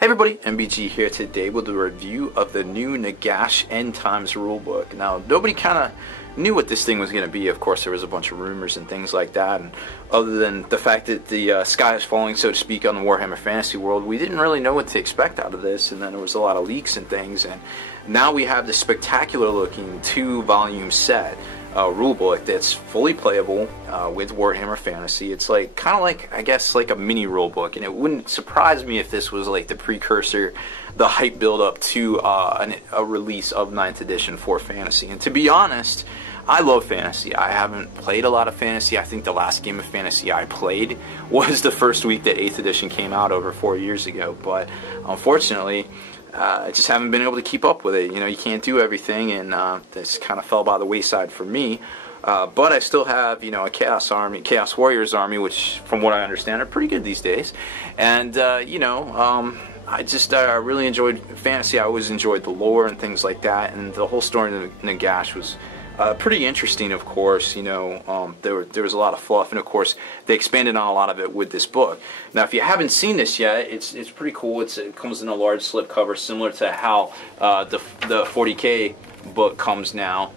Hey everybody, MBG here today with a review of the new Nagash End Times rulebook. Now, nobody kind of knew what this thing was going to be. Of course, there was a bunch of rumors and things like that, and other than the fact that the sky is falling, so to speak, on the Warhammer fantasy world, we didn't really know what to expect out of this, and then there was a lot of leaks and things, and now we have this spectacular looking 2-volume set. Rulebook that's fully playable with Warhammer Fantasy. It's like kind of like, I guess, like a mini rulebook, and it wouldn't surprise me if this was like the precursor, the hype build up to a release of 9th edition for Fantasy. And to be honest, I love Fantasy. I haven't played a lot of Fantasy. I think the last game of Fantasy I played was the first week that 8th edition came out over 4 years ago, but unfortunately I just haven't been able to keep up with it. You know, you can't do everything, and this kind of fell by the wayside for me. But I still have, you know, a Chaos Warriors army, which, from what I understand, are pretty good these days. And I really enjoyed Fantasy. I always enjoyed the lore and things like that, and the whole story of Nagash was pretty interesting. Of course, you know, there was a lot of fluff, and of course they expanded on a lot of it with this book. Now, if you haven't seen this yet, it's pretty cool. It comes in a large slipcover, similar to how the 40K book comes now.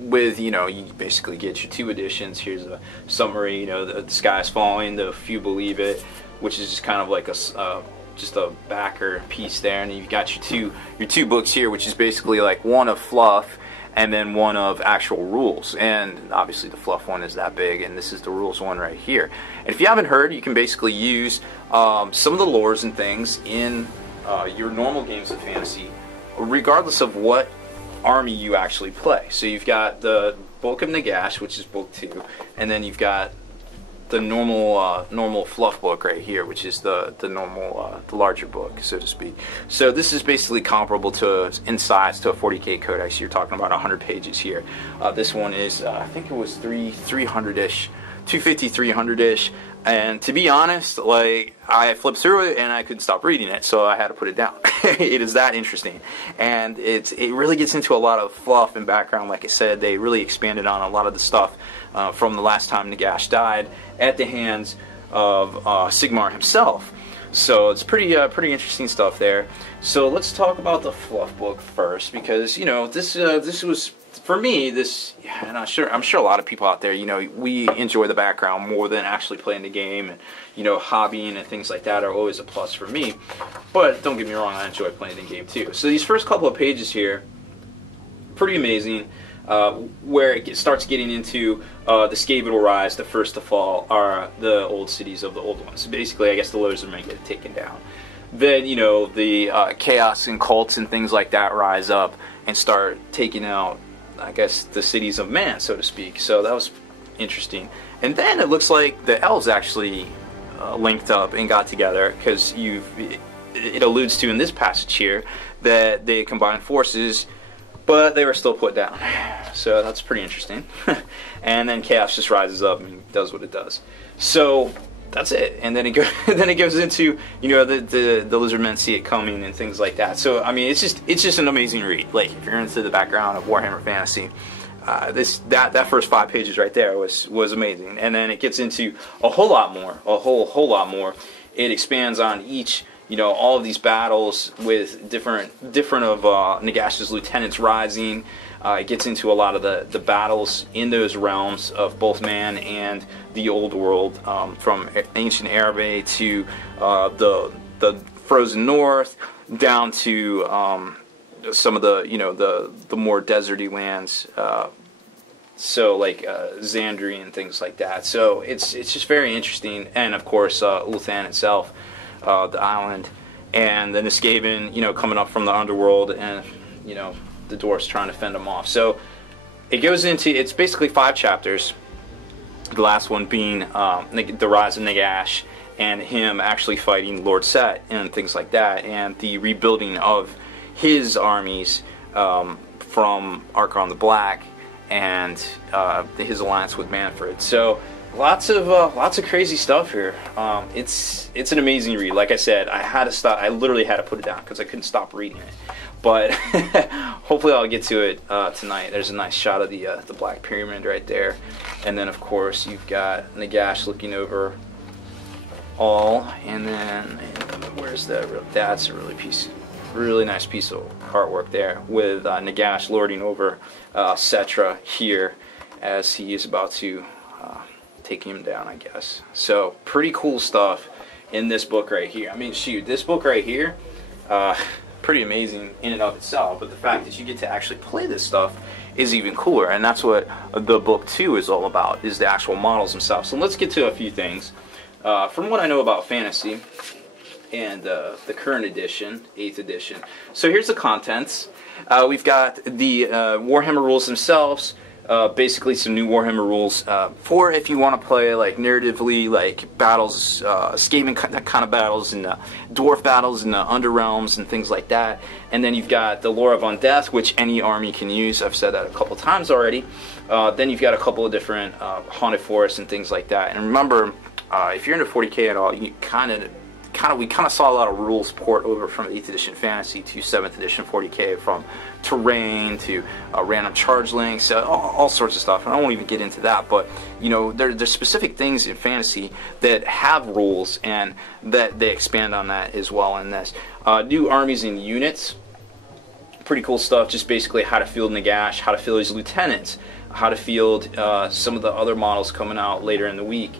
With, you know, you basically get your 2 editions. Here's a summary. You know, the sky is falling, the few believe it, which is just kind of like just a backer piece there, and you've got your two books here, which is basically like one of fluff and then one of actual rules. And obviously the fluff one is that big, and this is the rules one right here. And if you haven't heard, you can basically use some of the lores and things in your normal games of Fantasy, regardless of what army you actually play. So you've got the Book of Nagash, which is book 2, and then you've got the normal fluff book right here, which is the larger book, so to speak. So this is basically comparable to, in size, to a 40K codex. You're talking about 100 pages here. This one is, I think it was 300-ish, 250, 300-ish. And to be honest, like, I flipped through it and I couldn't stop reading it, so I had to put it down. It is that interesting, and it really gets into a lot of fluff and background. Like I said, they really expanded on a lot of the stuff from the last time Nagash died at the hands of Sigmar himself. So it's pretty interesting stuff there. So let's talk about the fluff book first, because, you know, this was, for me, and I'm sure a lot of people out there, you know, we enjoy the background more than actually playing the game, and, you know, hobbying and things like that are always a plus for me. But don't get me wrong, I enjoy playing the game too. So these first couple of pages here, pretty amazing. Where it starts getting into the Skaven will rise, the first to fall are the old cities of the old ones. So basically, I guess the losers may get taken down. Then, you know, the chaos and cults and things like that rise up and start taking out, I guess, the cities of man, so to speak. So that was interesting. And then it looks like the elves actually linked up and got together, because it alludes to in this passage here that they combined forces, but they were still put down. So that's pretty interesting. And then chaos just rises up and does what it does. So that's it. And then it goes into, you know, the lizardmen see it coming and things like that. So I mean, it's just an amazing read. Like, if you're into the background of Warhammer Fantasy, that first 5 pages right there was amazing. And then it gets into a whole lot more, a whole lot more. It expands on each, you know, all of these battles with different of Nagash's lieutenants rising. It gets into a lot of the battles in those realms of both man and the old world, from ancient Arabe to the frozen north, down to some of the, you know, the more deserty lands. So like Xandri and things like that. So it's just very interesting, and of course Ulthan itself, the island, and then the Skaven, you know, coming up from the underworld, and, you know, the dwarves trying to fend them off. So it goes into, it's basically 5 chapters. The last one being the rise of Nagash and him actually fighting Lord Set and things like that, and the rebuilding of his armies from Archon the Black and his alliance with Manfred. So lots of crazy stuff here. It's an amazing read. Like I said, I had to stop. I literally had to put it down because I couldn't stop reading it. But hopefully I'll get to it tonight. There's a nice shot of the Black Pyramid right there, and then of course you've got Nagash looking over all, and then where's that? That's a really nice piece of artwork there with Nagash lording over Cetra here as he is about to take him down, I guess. So pretty cool stuff in this book right here. I mean, shoot, this book right here, pretty amazing in and of itself, but the fact that you get to actually play this stuff is even cooler, and that's what the book 2 is all about, is the actual models themselves. So let's get to a few things. From what I know about fantasy and the current edition, 8th edition. So here's the contents. We've got the Warhammer rules themselves, basically some new Warhammer rules for if you want to play like narratively, like battles, escaping kind of battles, and dwarf battles in the Underrealms and things like that. And then you've got the lore of undeath, which any army can use. I've said that a couple times already. Then you've got a couple of different haunted forests and things like that. And remember, if you're into 40k at all, you we kind of saw a lot of rules port over from 8th edition fantasy to 7th edition 40k, from terrain to random charge links, all sorts of stuff. And I won't even get into that, but you know, there's specific things in fantasy that have rules, and that they expand on that as well in this. New armies and units, pretty cool stuff. Just basically how to field Nagash, how to field his lieutenants, how to field some of the other models coming out later in the week,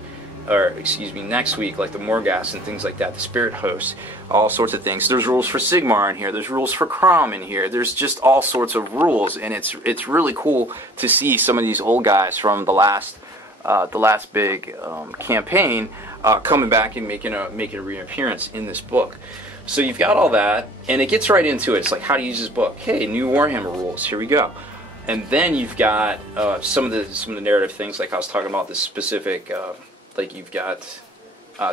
or excuse me, next week, like the Morghast and things like that, the Spirit Hosts, all sorts of things. There's rules for Sigmar in here, there's rules for Crom in here, there's just all sorts of rules, and it's really cool to see some of these old guys from the last big campaign coming back and making a reappearance in this book. So you've got all that, and it gets right into it. It's like, how to use this book. Hey, new Warhammer rules, here we go. And then you've got some of the narrative things, like I was talking about, this specific like you've got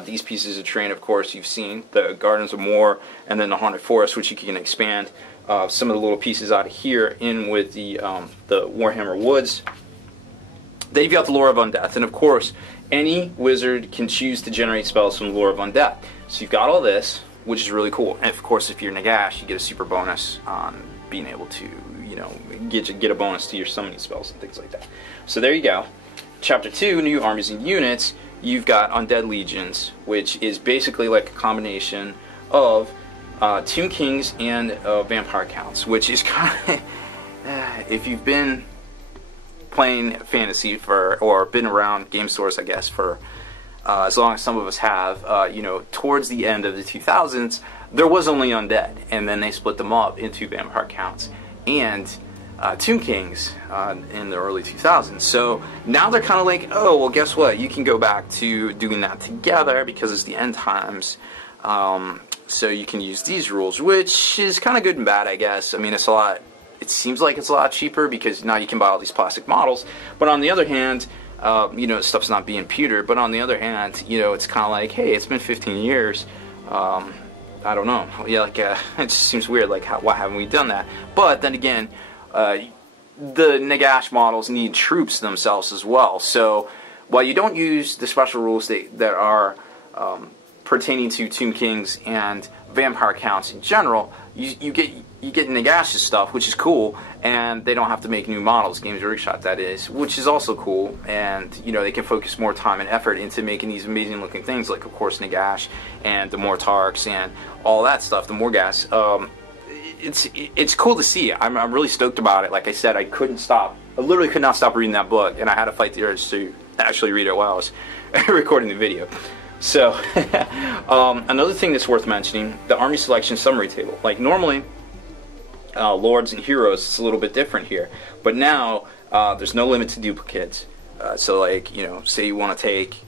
these pieces of terrain, of course, you've seen the Gardens of Moor, and then the Haunted Forest, which you can expand some of the little pieces out of here in with the Warhammer Woods. Then you've got the Lore of Undeath, and of course, any wizard can choose to generate spells from the Lore of Undeath. So you've got all this, which is really cool. And of course, if you're Nagash, you get a super bonus on being able to, you know, get a bonus to your summoning spells and things like that. So there you go. Chapter 2, New Armies and Units. You've got Undead Legions, which is basically like a combination of Tomb Kings and Vampire Counts, which is kind of, if you've been playing fantasy or been around game stores, I guess, for as long as some of us have, you know, towards the end of the 2000s, there was only Undead, and then they split them up into Vampire Counts and Tomb Kings in the early 2000s. So now they're kind of like, oh, well, guess what? You can go back to doing that together because it's the end times. So you can use these rules, which is kind of good and bad, I guess. I mean, it's a lot. It seems like it's a lot cheaper because now you can buy all these plastic models. But on the other hand, you know, stuff's not being pewtered. But on the other hand, you know, it's kind of like, hey, it's been 15 years. I don't know. Yeah, like it just seems weird. Like, why haven't we done that? But then again, the Nagash models need troops themselves as well. So while you don't use the special rules that are pertaining to Tomb Kings and Vampire Counts in general, you get Nagash's stuff, which is cool, and they don't have to make new models, Games Workshop that is, which is also cool. And you know, they can focus more time and effort into making these amazing looking things, like of course Nagash and the Mortarks and all that stuff, the Morghast. It's cool to see. I'm really stoked about it. Like I said, I literally could not stop reading that book, and I had to fight the urge to actually read it while I was recording the video. So another thing that's worth mentioning, the army selection summary table. Like normally lords and heroes, it's a little bit different here, but now there's no limit to duplicates. So like, you know, say you want to take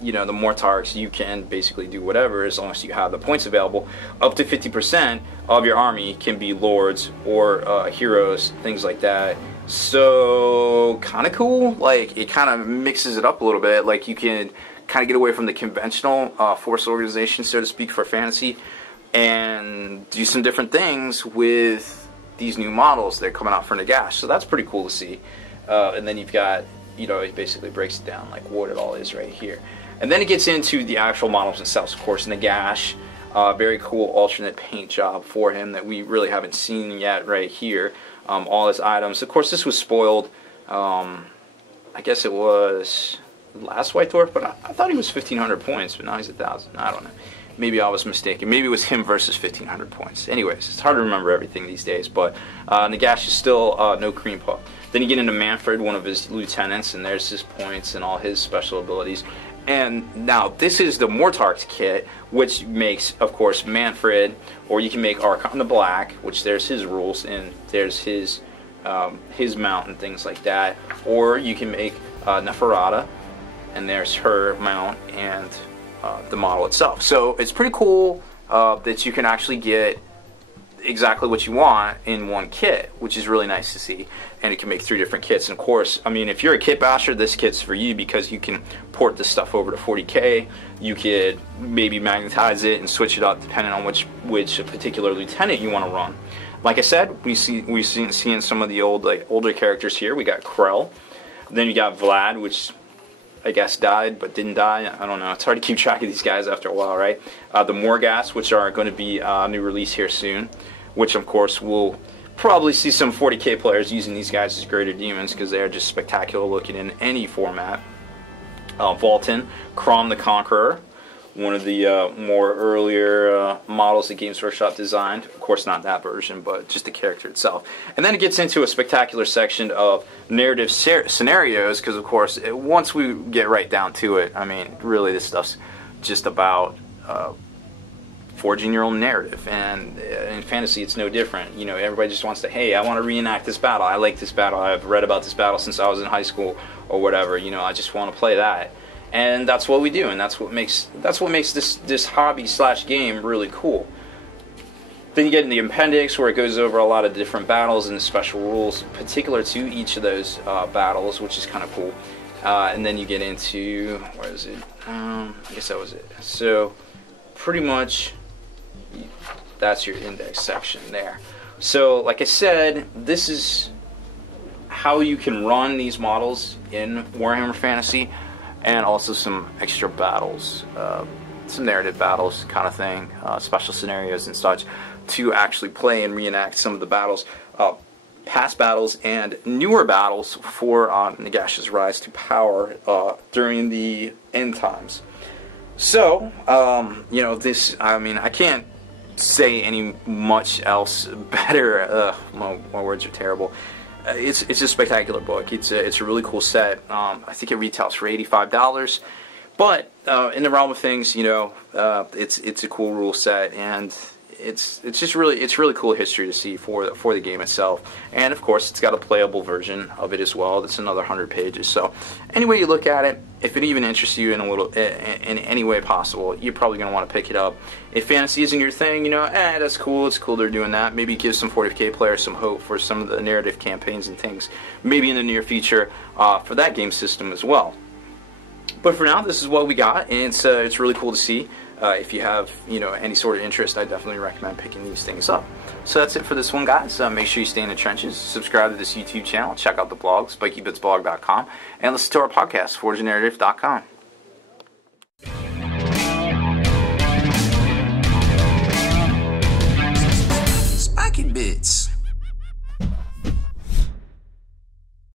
you know, the Mortarks, you can basically do whatever as long as you have the points available. Up to 50% of your army can be lords or heroes, things like that. So kind of cool. Like, it kind of mixes it up a little bit. Like, you can kind of get away from the conventional force organization, so to speak, for fantasy, and do some different things with these new models that are coming out for Nagash. So that's pretty cool to see. And then you've got, you know, it basically breaks it down like what it all is right here. And then it gets into the actual models themselves. Of course, Nagash, very cool alternate paint job for him that we really haven't seen yet right here. All his items. Of course, this was spoiled. I guess it was last White Dwarf, but I thought he was 1,500 points, but now he's 1,000. I don't know. Maybe I was mistaken. Maybe it was him versus 1,500 points. Anyways, it's hard to remember everything these days, but Nagash is still no cream puff. Then you get into Manfred, one of his lieutenants, and there's his points and all his special abilities. And now this is the Mortarch kit, which makes, of course, Manfred, or you can make Archon the Black, which there's his rules, and there's his mount and things like that. Or you can make Neferata, and there's her mount and the model itself. So it's pretty cool that you can actually get exactly what you want in one kit, which is really nice to see. And it can make 3 different kits. And of course, I mean, if you're a kit basher, this kit's for you because you can port this stuff over to 40K. You could maybe magnetize it and switch it up depending on which particular lieutenant you want to run. Like I said, we've seen some of the older characters here. We got Krell, then you got Vlad, which I guess died but didn't die. I don't know. It's hard to keep track of these guys after a while, right? The Morghast, which are going to be a new release here soon, which of course will probably see some 40K players using these guys as greater demons because they are just spectacular looking in any format. Volton, Crom the Conqueror, one of the more earlier models that Games Workshop designed. Of course not that version, but just the character itself. And then it gets into a spectacular section of narrative scenarios because of course once we get right down to it, I mean really this stuff's just about forging your own narrative, and in fantasy it's no different. You know, everybody just wants to, hey, I want to reenact this battle, I like this battle, I've read about this battle since I was in high school or whatever, you know, I just want to play that. And that's what we do, and that's what makes this hobby / game really cool. Then you get in the appendix where it goes over a lot of different battles and the special rules particular to each of those battles, which is kind of cool. And then you get into, where is it? I guess that was it. So pretty much that's your index section there. So like I said, this is how you can run these models in Warhammer Fantasy, and also some extra battles, some narrative battles kind of thing, special scenarios and such, to actually play and reenact some of the battles, past battles and newer battles for Nagash's rise to power during the end times. So, you know, this, I mean, I can't say any much else better. My words are terrible. It's a spectacular book. It's a really cool set. I think it retails for $85, but in the realm of things, you know, it's a cool rule set, and it's really cool history to see for the game itself. And of course, it's got a playable version of it as well. That's another 100 pages. So any way you look at it, if it even interests you in any way possible, you're probably going to want to pick it up. If fantasy isn't your thing, you know, that's cool. It's cool they're doing that. Maybe give some 40K players some hope for some of the narrative campaigns and things, maybe in the near future for that game system as well. But for now, this is what we got, and it's really cool to see. If you have, you know, any sort of interest, I definitely recommend picking these things up. So that's it for this one, guys. Make sure you stay in the trenches, subscribe to this YouTube channel, check out the blog, SpikeyBitsblog.com, and listen to our podcast, ForgeNarrative.com.